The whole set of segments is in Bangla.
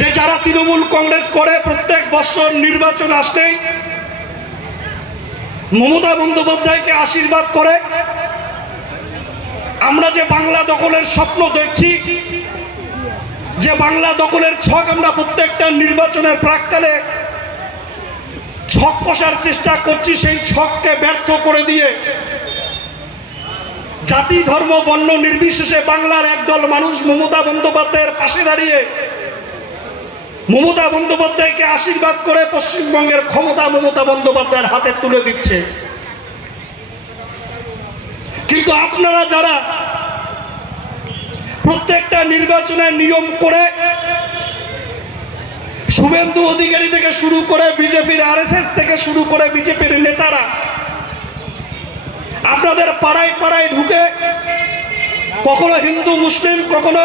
যে যারা তৃণমূল কংগ্রেস করে প্রত্যেক বছর নির্বাচন আসলেই মমতা বন্দ্যোপাধ্যায়কে আশীর্বাদ করে আমরা যে বাংলা দখলের স্বপ্ন দেখছি, যে বাংলা দখলের ছক আমরা প্রত্যেকটা নির্বাচনের প্রাক্কালে ছক কষার চেষ্টা করছি, সেই ছককে ব্যর্থ করে দিয়ে জাতি ধর্ম বর্ণ নির্বিশেষে বাংলার একদল মানুষ মমতা বন্দ্যোপাধ্যায়ের পাশে দাঁড়িয়ে মমতা বন্দ্যোপাধ্যায়কে আশীর্বাদ করে পশ্চিমবঙ্গের ক্ষমতা মমতা বন্দ্যোপাধ্যায়ের হাতে তুলে দিচ্ছে। কিন্তু আপনারা যারা প্রত্যেকটা নির্বাচনের নিয়ম করে শুভেন্দু অধিকারী থেকে শুরু করে বিজেপির আরএসএস থেকে শুরু করে বিজেপির নেতারা আপনাদের পাড়ায় পাড়ায় ঢুকে কখনো হিন্দু মুসলিম কখনো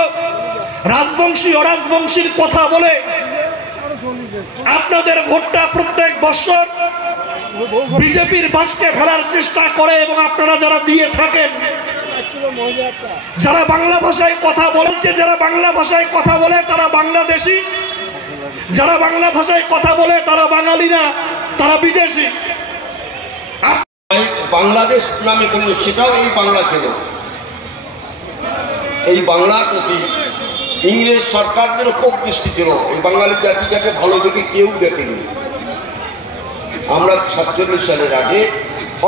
রাজবংশী অরাজবংশীর কথা বলে আপনাদের ভোটটা প্রত্যেক বছর বিজেপির বাসকে ফেলার চেষ্টা করে এবং আপনারা যারা দিয়ে থাকেন, যারা বাংলা ভাষায় কথা বলেছে, যারা বাংলা ভাষায় কথা বলে তারা বাংলাদেশি, যারা বাংলা ভাষায় কথা বলে তারা বাঙালি না, তারা বিদেশি। বাংলাদেশ নামে করলো সেটাও এই বাংলা ছিল। এই বাংলার প্রতি ইংরেজ সরকারদেরও খুব দৃষ্টি ছিল। এই বাঙালি জাতিটাকে ভালো দেখে কেউ দেখেনি। আমরা 47 সালের আগে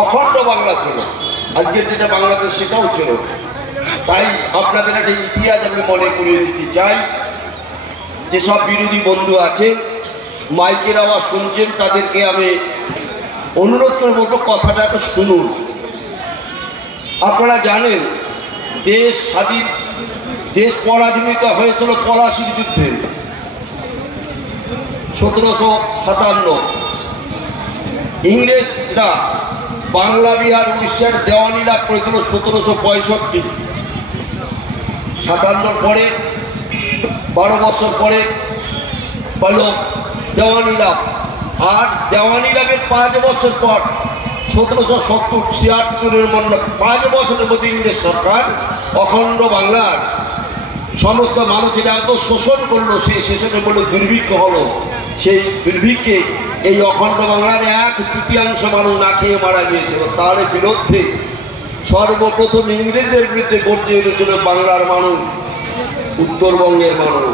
অখণ্ড বাংলা ছিল, আজকে যেটা বাংলাদেশ সেটাও ছিল। তাই আপনাদের একটা ইতিহাস আমি মনে করিয়ে দিতে চাই। যেসব বিরোধী বন্ধু আছে মাইকের আওয়াজ শুনছেন তাদেরকে আমি অনুরোধ করে বলবো কথাটা একটু শুনুন। আপনারা জানেন দেশ স্বাধীন, দেশ পরাধীনিত হয়েছিল পলাশির যুদ্ধে 1757। ইংরেজরা বাংলা বিহার উড়িষ্যার দেওয়ানি লাভ করেছিল 1765। 57 পরে 12 বছর পরে পেল দেওয়ানি লাভ। আর দেওয়ানি লাভের 5 বছর পর 1770-76 মধ্যে 5 বছরের মধ্যে ইংরেজ সরকার অখণ্ড বাংলার সমস্ত মানুষের এত শোষণ করলো, সেই শোষণে বলে দুর্ভিক্ষ হলো। সেই দুর্ভিক্ষে এই অখণ্ড বাংলার 1/3 মানুষ না খেয়ে মারা গিয়েছিল। তার বিরুদ্ধে সর্বপ্রথম ইংরেজদের বিরুদ্ধে গর্জে উঠেছিল বাংলার মানুষ, উত্তরবঙ্গের মানুষ।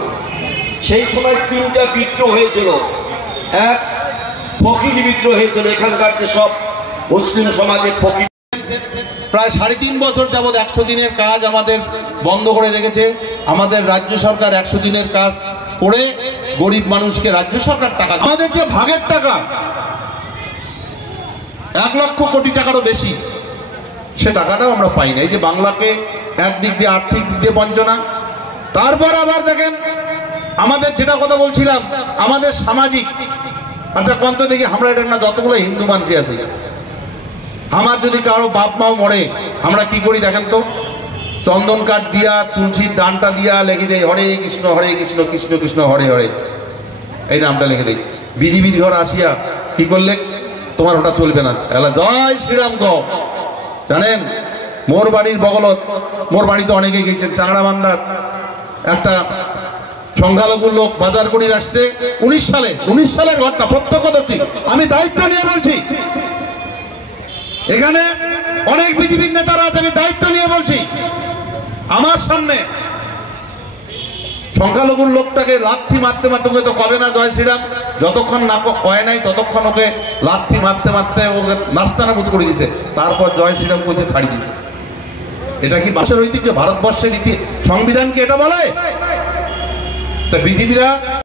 সেই সময় 3টা বিদ্রোহ হয়েছিল। এক ফকির বিদ্রোহ হয়েছিল, এখানকার যে সব মুসলিম সমাজের ফকির প্রায় 3.5 বছর যাবৎ 100 দিনের কাজ আমাদের বন্ধ করে রেখেছে। আমাদের রাজ্য সরকার 100 দিনের কাজ করে গরিব মানুষকে রাজ্য সরকার টাকা, আমাদের যে ভাগের টাকা 1 লক্ষ কোটি টাকারও বেশি, সে টাকাটাও আমরা পাই না। এই যে বাংলাকে একদিক দিয়ে আর্থিক দিক দিয়ে বঞ্চনা, তারপর আবার দেখেন আমাদের যেটা কথা বলছিলাম আমাদের সামাজিক, আচ্ছা কন্ত দেখি আমরা এটা না যতগুলো হিন্দু মানুষ আছে, আমার যদি কারো বাপ মাও মরে আমরা কি করি দেখেন তো, চন্দন কাঠ দিয়া তুলসীর ডানটা দিয়া লিখে দেয় হরে কৃষ্ণ কৃষ্ণ কৃষ্ণ হরে হরে, এই নামটা লিখে দেয়। বিজিবির ঘর আসিয়া কি করলে তোমার ওটা চলবে না, এলা জয় শ্রীরাম ক। জানেন মোর বাড়ির বগলত, মোর বাড়িতে অনেকে গেছেন, চাংড়া বান্দার একটা সংখ্যালঘু লোক বাজার করে আসছে 19 সালের ঘটনা, প্রত্যক্ষদর্শী, আমি দায়িত্ব নিয়ে বলছি। এখানে অনেক বিজেপির নেতারা আছে, আমি দায়িত্ব নিয়ে বলছি। আমার সামনে সংখ্যালঘুর লোকটাকে লাথি মারতে মারতে, ওকে তো কবে না জয় শ্রীরাম, যতক্ষণ না কয় নাই ততক্ষণ ওকে লাথি মারতে মারতে ওকে নাস্তানাবুদ করে দিছে, তারপর জয় শ্রীরাম বলছে ছাড়ি দিছে। এটা কি ভারতবর্ষের ঐতিহ্য, ভারতবর্ষের সংবিধান কি এটা বলে? তা বিজেপিরা